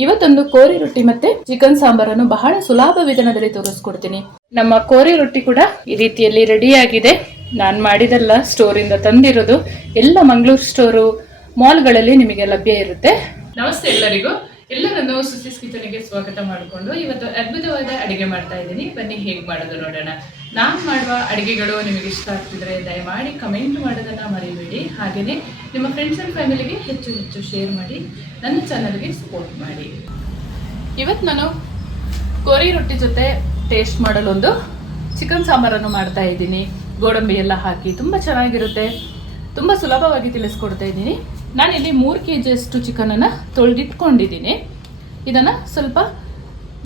ಇವತ್ತೊಂದು ಕೋರಿ ರೊಟ್ಟಿ ಮತ್ತೆ ಚಿಕನ್ ಸಾಂಬಾರನ್ನು ಬಹಳ ಸುಲಭ ವಿಧಾನದಲ್ಲಿ ತೋರಿಸ್ಕೊಡ್ತೀನಿ. ನಮ್ಮ ಕೋರಿ ರೊಟ್ಟಿ ಕೂಡ ಈ ರೀತಿಯಲ್ಲಿ ರೆಡಿ ಆಗಿದೆ. ನಾನು ಮಾಡಿದಲ್ಲ, ಸ್ಟೋರ್ ಇಂದ ತಂದಿರೋದು. ಎಲ್ಲ ಮಂಗಳೂರು ಸ್ಟೋರು, ಮಾಲ್ಗಳಲ್ಲಿ ನಿಮಗೆ ಲಭ್ಯ ಇರುತ್ತೆ. ನಮಸ್ತೆ ಎಲ್ಲರಿಗೂ. ಎಲ್ಲರನ್ನು ಸುಸಿಸ್ ಕಿಚನ್ಗೆ ಸ್ವಾಗತ ಮಾಡಿಕೊಂಡು ಇವತ್ತು ಅದ್ಭುತವಾದ ಅಡಿಗೆ ಮಾಡ್ತಾ ಇದ್ದೀನಿ. ಬನ್ನಿ ಹೇಗೆ ಮಾಡೋದು ನೋಡೋಣ. ನಾನು ಮಾಡುವ ಅಡಿಗೆಗಳು ನಿಮಗೆ ಇಷ್ಟ ಆಗ್ತಿದ್ರೆ ದಯಮಾಡಿ ಕಮೆಂಟ್ ಮಾಡೋದನ್ನ ಮರಿಬೇಡಿ. ಹಾಗೆಯೇ ನಿಮ್ಮ ಫ್ರೆಂಡ್ಸ್ ಅಂಡ್ ಫ್ಯಾಮಿಲಿಗೆ ಹೆಚ್ಚು ಹೆಚ್ಚು ಶೇರ್ ಮಾಡಿ, ನನ್ನ ಚಾನಲ್ಗೆ ಸಪೋರ್ಟ್ ಮಾಡಿ. ಇವತ್ತು ನಾನು ಕೋರಿ ರೊಟ್ಟಿ ಜೊತೆ ಟೇಸ್ಟ್ ಮಾಡಲು ಒಂದು ಚಿಕನ್ ಸಾಂಬಾರನ್ನು ಮಾಡ್ತಾ ಇದ್ದೀನಿ. ಗೋಡಂಬಿ ಎಲ್ಲ ಹಾಕಿ ತುಂಬ ಚೆನ್ನಾಗಿರುತ್ತೆ. ತುಂಬ ಸುಲಭವಾಗಿ ತಿಳಿಸ್ಕೊಡ್ತಾ ಇದ್ದೀನಿ. ನಾನಿಲ್ಲಿ 3 kg ಅಷ್ಟು ಚಿಕನನ್ನು ತೊಳೆದಿಟ್ಕೊಂಡಿದ್ದೀನಿ. ಇದನ್ನು ಸ್ವಲ್ಪ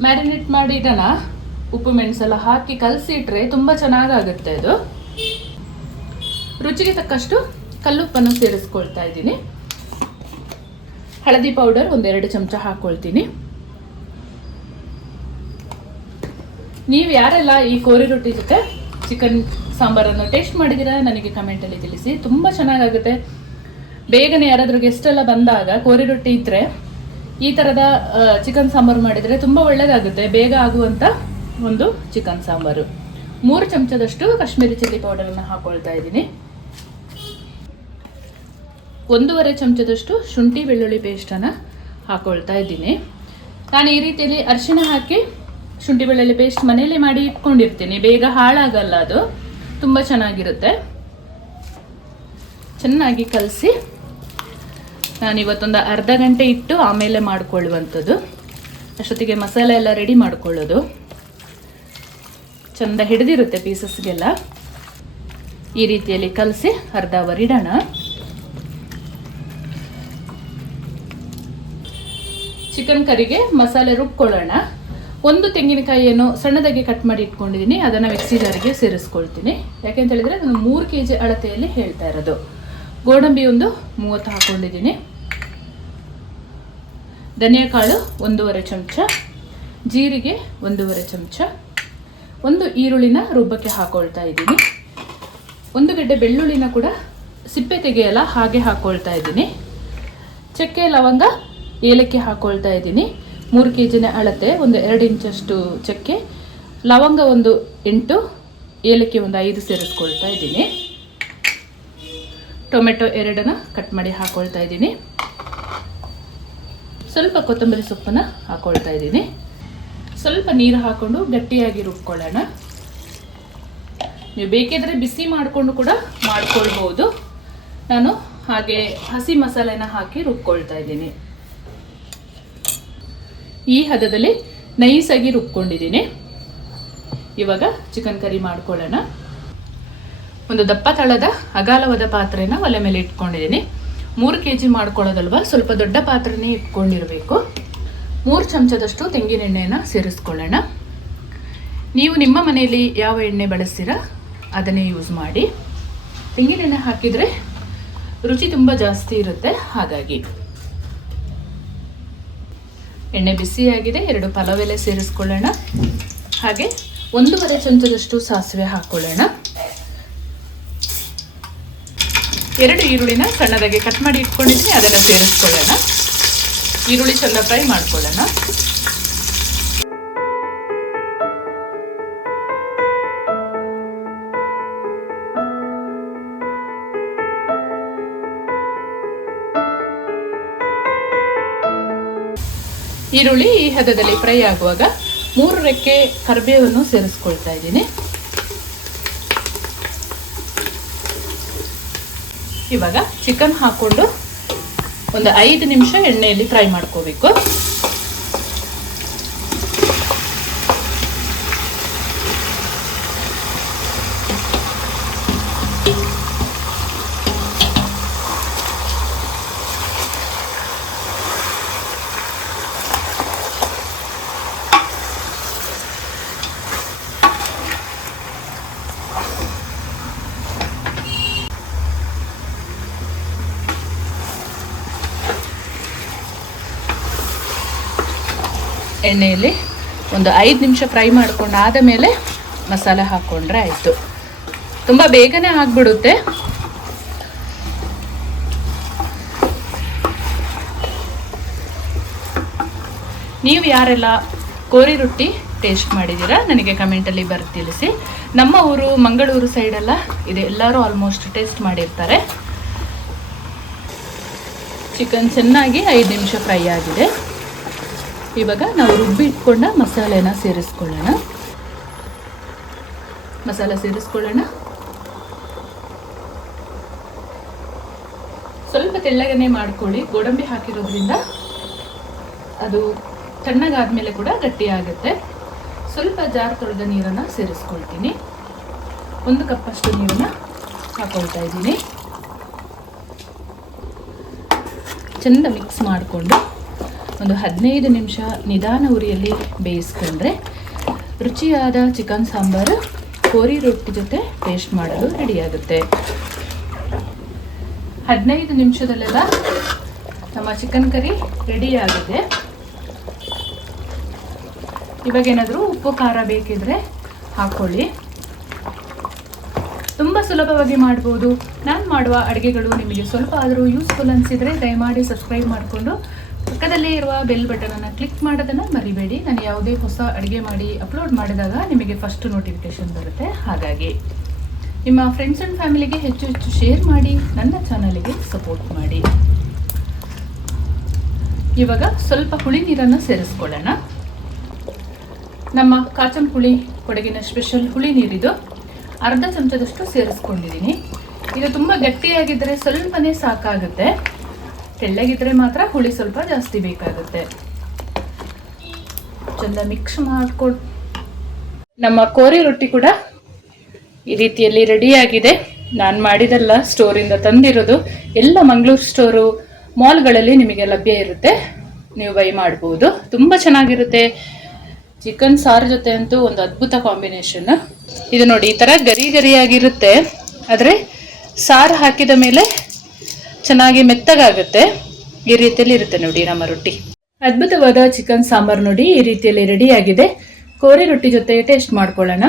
ಮ್ಯಾರಿನೇಟ್ ಮಾಡಿ ಇದನ್ನು ಉಪ್ಪು ಮೆಣಸೆಲ್ಲ ಹಾಕಿ ಕಲಸಿಟ್ರೆ ತುಂಬ ಚೆನ್ನಾಗಾಗುತ್ತೆ. ಅದು ರುಚಿಗೆ ತಕ್ಕಷ್ಟು ಕಲ್ಲುಪ್ಪನ್ನು ಸೇರಿಸ್ಕೊಳ್ತಾ ಇದ್ದೀನಿ. ಹಳದಿ ಪೌಡರ್ 1-2 ಚಮಚ ಹಾಕ್ಕೊಳ್ತೀನಿ. ನೀವು ಯಾರೆಲ್ಲ ಈ ಕೋರಿ ರೊಟ್ಟಿ ಜೊತೆ ಚಿಕನ್ ಸಾಂಬಾರನ್ನು ಟೇಸ್ಟ್ ಮಾಡಿದ್ದೀರಾ ನನಗೆ ಕಮೆಂಟಲ್ಲಿ ತಿಳಿಸಿ. ತುಂಬ ಚೆನ್ನಾಗಾಗುತ್ತೆ. ಬೇಗನೆ ಯಾರಾದರೂ ಗೆಸ್ಟ್ ಎಲ್ಲ ಬಂದಾಗ ಕೋರಿ ರೊಟ್ಟಿ ಇದ್ದರೆ ಈ ಥರದ ಚಿಕನ್ ಸಾಂಬಾರು ಮಾಡಿದರೆ ತುಂಬ ಒಳ್ಳೆಯದಾಗುತ್ತೆ. ಬೇಗ ಆಗುವಂಥ ಒಂದು ಚಿಕನ್ ಸಾಂಬಾರು. 3 ಚಮಚದಷ್ಟು ಕಾಶ್ಮೀರಿ ಚಿಲ್ಲಿ ಪೌಡರನ್ನು ಹಾಕ್ಕೊಳ್ತಾ ಇದ್ದೀನಿ. 1.5 ಚಮಚದಷ್ಟು ಶುಂಠಿ ಬೆಳ್ಳುಳ್ಳಿ ಪೇಸ್ಟನ್ನು ಹಾಕ್ಕೊಳ್ತಾ ಇದ್ದೀನಿ. ನಾನು ಈ ರೀತಿಯಲ್ಲಿ ಅರಿಶಿಣ ಹಾಕಿ ಶುಂಠಿ ಬೆಳ್ಳುಳ್ಳಿ ಪೇಸ್ಟ್ ಮನೆಯಲ್ಲೇ ಮಾಡಿ ಇಟ್ಕೊಂಡಿರ್ತೀನಿ. ಬೇಗ ಹಾಳಾಗಲ್ಲ, ಅದು ತುಂಬ ಚೆನ್ನಾಗಿರುತ್ತೆ. ಚೆನ್ನಾಗಿ ಕಲಸಿ ನಾನಿವತ್ತೊಂದು ಅರ್ಧ ಗಂಟೆ ಇಟ್ಟು ಆಮೇಲೆ ಮಾಡಿಕೊಳ್ಳುವಂಥದ್ದು. ಅಷ್ಟೊತ್ತಿಗೆ ಮಸಾಲೆ ಎಲ್ಲ ರೆಡಿ ಮಾಡಿಕೊಳ್ಳೋದು. ಚೆಂದ ಹಿಡಿದಿರುತ್ತೆ ಪೀಸಸ್ಗೆಲ್ಲ. ಈ ರೀತಿಯಲ್ಲಿ ಕಲಸಿ ಅರ್ಧ ಅವರ್ ಇಡೋಣ. ಚಿಕನ್ ಕರಿಗೆ ಮಸಾಲೆ ರುಬ್ಕೊಳ್ಳೋಣ. 1 ತೆಂಗಿನಕಾಯಿಯನ್ನು ಸಣ್ಣದಾಗಿ ಕಟ್ ಮಾಡಿ ಇಟ್ಕೊಂಡಿದ್ದೀನಿ. ಅದನ್ನು ಮಿಕ್ಸಿ ಜಾರಿಗೆ ಸೇರಿಸ್ಕೊಳ್ತೀನಿ. ಯಾಕೆಂತ ಹೇಳಿದ್ರೆ ನಾನು 3 kg ಅಳತೆಯಲ್ಲಿ ಹೇಳ್ತಾ ಇರೋದು. ಗೋಡಂಬಿ 30 ಹಾಕ್ಕೊಂಡಿದ್ದೀನಿ. ಧನಿಯಾ ಕಾಳು 1.5 ಚಮಚ, ಜೀರಿಗೆ 1.5 ಚಮಚ, 1 ಈರುಳ್ಳಿನ ರುಬ್ಬಕ್ಕೆ ಹಾಕೊಳ್ತಾ ಇದ್ದೀನಿ. 1 ಗೆಡ್ಡೆ ಬೆಳ್ಳುಳ್ಳಿನ ಕೂಡ ಸಿಪ್ಪೆ ತೆಗೆಯಲ್ಲ ಹಾಗೆ ಹಾಕ್ಕೊಳ್ತಾ ಇದ್ದೀನಿ. ಚಕ್ಕೆ, ಲವಂಗ, ಏಲಕ್ಕಿ ಹಾಕ್ಕೊಳ್ತಾ ಇದ್ದೀನಿ. 3 kgನ ಅಳತೆ. 2 ಇಂಚಷ್ಟು ಚಕ್ಕೆ, ಲವಂಗ 8, ಏಲಕ್ಕಿ 5 ಸೇರಿಸ್ಕೊಳ್ತಾ ಇದ್ದೀನಿ. ಟೊಮೆಟೊ 2ನ ಕಟ್ ಮಾಡಿ ಹಾಕ್ಕೊಳ್ತಾ ಇದ್ದೀನಿ. ಸ್ವಲ್ಪ ಕೊತ್ತಂಬರಿ ಸೊಪ್ಪನ್ನು ಹಾಕ್ಕೊಳ್ತಾ ಇದ್ದೀನಿ. ಸ್ವಲ್ಪ ನೀರು ಹಾಕ್ಕೊಂಡು ಗಟ್ಟಿಯಾಗಿ ರುಬ್ಕೊಳ್ಳೋಣ. ನೀವು ಬೇಕಿದ್ರೆ ಬಿಸಿ ಮಾಡಿಕೊಂಡು ಕೂಡ ಮಾಡ್ಕೊಳ್ಬೋದು. ನಾನು ಹಾಗೆ ಹಸಿ ಮಸಾಲೆನ ಹಾಕಿ ರುಬ್ಕೊಳ್ತಾ ಇದ್ದೀನಿ. ಈ ಹದದಲ್ಲಿ ನೈಸಾಗಿ ರುಬ್ಕೊಂಡಿದ್ದೀನಿ. ಇವಾಗ ಚಿಕನ್ ಕರಿ ಮಾಡ್ಕೊಳ್ಳೋಣ. ಒಂದು ದಪ್ಪ ತಳದ ಅಗಾಲವಾದ ಪಾತ್ರೆನ ಒಲೆ ಮೇಲೆ ಇಟ್ಕೊಂಡಿದ್ದೀನಿ. 3 kg ಮಾಡ್ಕೊಳ್ಳೋದಲ್ವ, ಸ್ವಲ್ಪ ದೊಡ್ಡ ಪಾತ್ರೆನೇ ಇಟ್ಕೊಂಡಿರಬೇಕು. 3 ಚಮಚದಷ್ಟು ತೆಂಗಿನ ಎಣ್ಣೆಯನ್ನು ಸೇರಿಸ್ಕೊಳ್ಳೋಣ. ನೀವು ನಿಮ್ಮ ಮನೆಯಲ್ಲಿ ಯಾವ ಎಣ್ಣೆ ಬಳಸ್ತೀರಾ ಅದನ್ನೇ ಯೂಸ್ ಮಾಡಿ. ತೆಂಗಿನ ಎಣ್ಣೆ ಹಾಕಿದರೆ ರುಚಿ ತುಂಬ ಜಾಸ್ತಿ ಇರುತ್ತೆ. ಹಾಗಾಗಿ ಎಣ್ಣೆ ಬಿಸಿಯಾಗಿದೆ. 2 ಪಲಾವ್ ಎಲೆ ಸೇರಿಸ್ಕೊಳ್ಳೋಣ. ಹಾಗೆ 1.5 ಚಮಚದಷ್ಟು ಸಾಸಿವೆ ಹಾಕ್ಕೊಳ್ಳೋಣ. 2 ಈರುಳ್ಳಿನ ಸಣ್ಣದಾಗಿ ಕಟ್ ಮಾಡಿ ಇಟ್ಕೊಂಡಿದ್ದೀನಿ, ಅದನ್ನು ಸೇರಿಸ್ಕೊಳ್ಳೋಣ. ಈರುಳ್ಳಿ ಚೆಂದ ಫ್ರೈ ಮಾಡ್ಕೊಳ್ಳೋಣ. ಈರುಳ್ಳಿ ಈ ಹದದಲ್ಲಿ ಫ್ರೈ ಆಗುವಾಗ 3 ರೆಕ್ಕೆ ಕರಿಬೇವನ್ನು ಸೇರಿಸ್ಕೊಳ್ತಾ ಇದ್ದೀನಿ. ಇವಾಗ ಚಿಕನ್ ಹಾಕ್ಕೊಂಡು ಒಂದು 5 ನಿಮಿಷ ಎಣ್ಣೆಯಲ್ಲಿ ಫ್ರೈ ಮಾಡ್ಕೋಬೇಕು. ಎಣ್ಣೆಯಲ್ಲಿ ಒಂದು 5 ನಿಮಿಷ ಫ್ರೈ ಮಾಡ್ಕೊಂಡು ಆದ ಮೇಲೆ ಮಸಾಲೆ ಹಾಕ್ಕೊಂಡ್ರೆ ಆಯಿತು. ತುಂಬ ಬೇಗನೆ ಆಗಿಬಿಡುತ್ತೆ. ನೀವು ಯಾರೆಲ್ಲ ಕೋರಿ ರೊಟ್ಟಿ ಟೇಸ್ಟ್ ಮಾಡಿದ್ದೀರಾ ನನಗೆ ಕಮೆಂಟಲ್ಲಿ ಬರೆದು ತಿಳಿಸಿ. ನಮ್ಮ ಊರು ಮಂಗಳೂರು ಸೈಡೆಲ್ಲ ಇದೆ, ಎಲ್ಲರೂ ಆಲ್ಮೋಸ್ಟ್ ಟೇಸ್ಟ್ ಮಾಡಿರ್ತಾರೆ. ಚಿಕನ್ ಚೆನ್ನಾಗಿ 5 ನಿಮಿಷ ಫ್ರೈ ಆಗಿದೆ. ಇವಾಗ ನಾವು ರುಬ್ಬಿ ಇಟ್ಕೊಂಡ ಮಸಾಲೆನ ಸೇರಿಸ್ಕೊಳ್ಳೋಣ. ಸ್ವಲ್ಪ ತೆಳ್ಳಗನೆ ಮಾಡ್ಕೊಳ್ಳಿ, ಗೋಡಂಬಿ ಹಾಕಿರೋದ್ರಿಂದ ಅದು ತಣ್ಣಗಾದ್ಮೇಲೆ ಕೂಡ ಗಟ್ಟಿ ಆಗುತ್ತೆ. ಸ್ವಲ್ಪ ಜಾರ್ ತೊಳೆದ ನೀರನ್ನು ಸೇರಿಸ್ಕೊಳ್ತೀನಿ. 1 ಕಪ್ಪಷ್ಟು ನೀರನ್ನು ಹಾಕೊಳ್ತಾ ಇದ್ದೀನಿ. ಚೆಂದ ಮಿಕ್ಸ್ ಮಾಡಿಕೊಂಡು ಒಂದು 15 ನಿಮಿಷ ನಿಧಾನ ಉರಿಯಲ್ಲಿ ಬೇಯಿಸ್ಕೊಂಡ್ರೆ ರುಚಿಯಾದ ಚಿಕನ್ ಸಾಂಬಾರು ಕೋರಿ ರೊಟ್ಟಿ ಜೊತೆ ಟೇಸ್ಟ್ ಮಾಡಲು ರೆಡಿಯಾಗುತ್ತೆ. 15 ನಿಮಿಷದಲ್ಲೆಲ್ಲ ನಮ್ಮ ಚಿಕನ್ ಕರಿ ರೆಡಿಯಾಗಿದೆ. ಇವಾಗ ಏನಾದರೂ ಉಪ್ಪು ಖಾರ ಬೇಕಿದ್ರೆ ಹಾಕ್ಕೊಳ್ಳಿ. ತುಂಬ ಸುಲಭವಾಗಿ ಮಾಡ್ಬೋದು. ನಾನು ಮಾಡುವ ಅಡುಗೆಗಳು ನಿಮಗೆ ಸ್ವಲ್ಪ ಆದರೂ ಯೂಸ್ಫುಲ್ ಅನಿಸಿದರೆ ದಯಮಾಡಿ ಸಬ್ಸ್ಕ್ರೈಬ್ ಮಾಡಿಕೊಂಡು ಪಕ್ಕದಲ್ಲೇ ಇರುವ ಬೆಲ್ ಬಟನನ್ನು ಕ್ಲಿಕ್ ಮಾಡೋದನ್ನು ಮರಿಬೇಡಿ. ನಾನು ಯಾವುದೇ ಹೊಸ ಅಡುಗೆ ಮಾಡಿ ಅಪ್ಲೋಡ್ ಮಾಡಿದಾಗ ನಿಮಗೆ ಫಸ್ಟ್ ನೋಟಿಫಿಕೇಷನ್ ಬರುತ್ತೆ. ಹಾಗಾಗಿ ನಿಮ್ಮ ಫ್ರೆಂಡ್ಸ್ ಆ್ಯಂಡ್ ಫ್ಯಾಮಿಲಿಗೆ ಹೆಚ್ಚು ಶೇರ್ ಮಾಡಿ, ನನ್ನ ಚಾನಲಿಗೆ ಸಪೋರ್ಟ್ ಮಾಡಿ. ಇವಾಗ ಸ್ವಲ್ಪ ಹುಳಿ ನೀರನ್ನು ಸೇರಿಸ್ಕೊಳ್ಳೋಣ. ನಮ್ಮ ಕಾಚಂ ಹುಳಿ ಕೊಡಗಿನ ಸ್ಪೆಷಲ್ ಹುಳಿ ನೀರಿದು. ಅರ್ಧ ಚಮಚದಷ್ಟು ಸೇರಿಸ್ಕೊಂಡಿದ್ದೀನಿ. ಇದು ತುಂಬ ಗಟ್ಟಿಯಾಗಿದ್ದರೆ ಸ್ವಲ್ಪನೇ ಸಾಕಾಗುತ್ತೆ, ತೆಳ್ಳಗಿದ್ರೆ ಮಾತ್ರ ಹುಳಿ ಸ್ವಲ್ಪ ಜಾಸ್ತಿ ಬೇಕಾಗುತ್ತೆ. ಚೆಂದ ಮಿಕ್ಸ್ ಮಾಡ್ಕೊಂಡು ನಮ್ಮ ಕೋರಿ ರೊಟ್ಟಿ ಕೂಡ ಈ ರೀತಿಯಲ್ಲಿ ರೆಡಿಯಾಗಿದೆ. ನಾನು ಮಾಡಿದಲ್ಲ, ಸ್ಟೋರಿಂದ ತಂದಿರೋದು. ಎಲ್ಲ ಮಂಗಳೂರು ಸ್ಟೋರು ಮಾಲ್ಗಳಲ್ಲಿ ನಿಮಗೆ ಲಭ್ಯ ಇರುತ್ತೆ, ನೀವು ಬೈ ಮಾಡ್ಬೋದು. ತುಂಬ ಚೆನ್ನಾಗಿರುತ್ತೆ. ಚಿಕನ್ ಸಾರು ಜೊತೆ ಅಂತೂ ಒಂದು ಅದ್ಭುತ ಕಾಂಬಿನೇಷನ್. ಇದು ನೋಡಿ, ಈ ಥರ ಗರಿಯಾಗಿರುತ್ತೆ, ಆದರೆ ಸಾರು ಹಾಕಿದ ಮೇಲೆ ಚೆನ್ನಾಗಿ ಮೆತ್ತಗಾಗುತ್ತೆ. ಈ ರೀತಿಯಲ್ಲಿ ಇರುತ್ತೆ ನೋಡಿ ನಮ್ಮ ರೊಟ್ಟಿ. ಅದ್ಭುತವಾದ ಚಿಕನ್ ಸಾಂಬಾರು ನೋಡಿ ಈ ರೀತಿಯಲ್ಲಿ ರೆಡಿಯಾಗಿದೆ. ಕೋರಿ ರೊಟ್ಟಿ ಜೊತೆ ಟೇಸ್ಟ್ ಮಾಡ್ಕೊಳ್ಳೋಣ.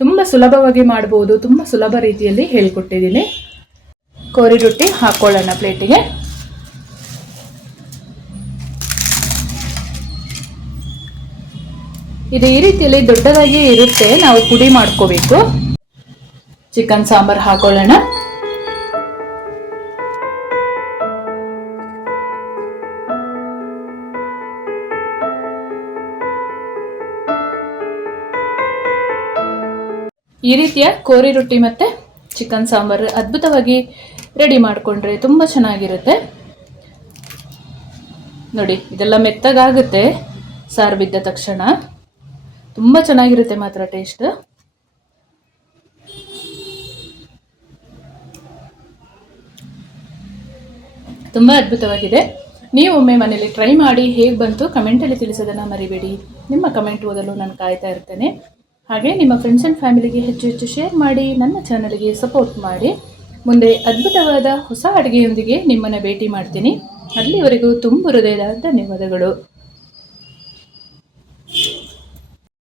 ತುಂಬ ಸುಲಭವಾಗಿ ಮಾಡ್ಬೋದು, ತುಂಬ ಸುಲಭ ರೀತಿಯಲ್ಲಿ ಹೇಳ್ಕೊಟ್ಟಿದ್ದೀನಿ. ಕೋರಿ ರೊಟ್ಟಿ ಹಾಕ್ಕೊಳ್ಳೋಣ ಪ್ಲೇಟಿಗೆ. ಇದು ಈ ರೀತಿಯಲ್ಲಿ ದೊಡ್ಡದಾಗಿ ಇರುತ್ತೆ, ನಾವು ಪುಡಿ ಮಾಡ್ಕೋಬೇಕು. ಚಿಕನ್ ಸಾಂಬಾರು ಹಾಕೊಳ್ಳೋಣ. ಈ ರೀತಿಯ ಕೋರಿ ರೊಟ್ಟಿ ಮತ್ತು ಚಿಕನ್ ಸಾಂಬಾರು ಅದ್ಭುತವಾಗಿ ರೆಡಿ ಮಾಡಿಕೊಂಡ್ರೆ ತುಂಬ ಚೆನ್ನಾಗಿರುತ್ತೆ. ನೋಡಿ, ಇದೆಲ್ಲ ಮೆತ್ತಗಾಗುತ್ತೆ ಸಾರು ಬಿದ್ದ ತಕ್ಷಣ. ತುಂಬ ಚೆನ್ನಾಗಿರುತ್ತೆ ಮಾತ್ರ ಟೇಸ್ಟ್. ತುಂಬ ಅದ್ಭುತವಾಗಿದೆ. ನೀವು ಒಮ್ಮೆ ಮನೇಲಿ ಟ್ರೈ ಮಾಡಿ ಹೇಗೆ ಬಂತು ಕಮೆಂಟಲ್ಲಿ ತಿಳಿಸೋದನ್ನು ಮರಿಬೇಡಿ. ನಿಮ್ಮ ಕಮೆಂಟ್ ಓದಲು ನಾನು ಕಾಯ್ತಾ ಇರ್ತೇನೆ. ಹಾಗೆ ನಿಮ್ಮ ಫ್ರೆಂಡ್ಸ್ ಆ್ಯಂಡ್ ಫ್ಯಾಮಿಲಿಗೆ ಹೆಚ್ಚು ಶೇರ್ ಮಾಡಿ, ನನ್ನ ಚಾನಲ್ಗೆ ಸಪೋರ್ಟ್ ಮಾಡಿ. ಮುಂದೆ ಅದ್ಭುತವಾದ ಹೊಸ ಅಡುಗೆಯೊಂದಿಗೆ ನಿಮ್ಮನ್ನು ಭೇಟಿ ಮಾಡ್ತೀನಿ. ಅಲ್ಲಿವರೆಗೂ ತುಂಬ ಹೃದಯದ ಧನ್ಯವಾದಗಳು.